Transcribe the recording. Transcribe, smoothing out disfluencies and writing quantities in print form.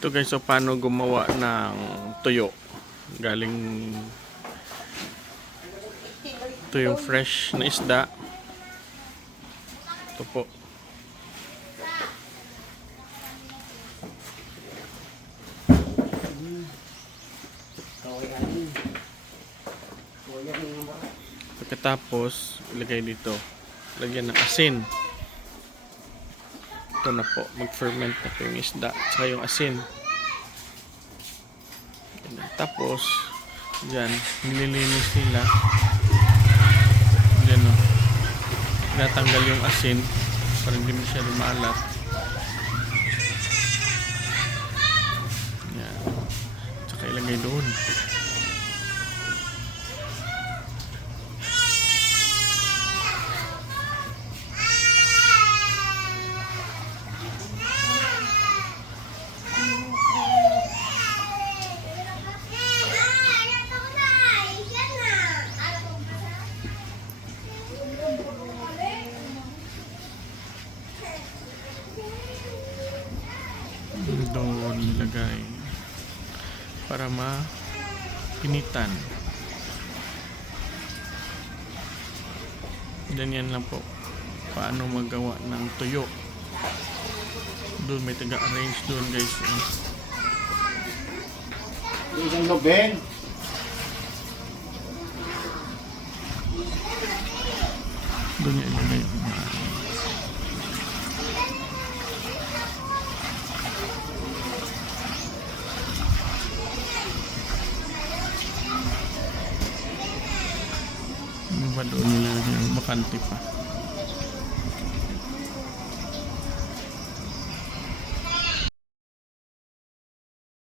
Ito guys, so paano gumawa ng tuyo. Galing ito yung fresh na isda. Ito po. Pagkatapos, ilagay dito. Lagyan ng asin. Ito na po, mag-ferment na po yung isda at yung asin. Tapos, dyan, nililinis nila. Dyan o. Natanggal yung asin para hindi masyado maalat. Yan. Tsaka ilagay doon. Doon nilagay para mapinitan. Ganyan lang po paano magawa ng tuyo. Doon may taga-arrange doon guys. Isang loben. Doon niya ilagay. Ano ba doon nilagay? Bakante pa.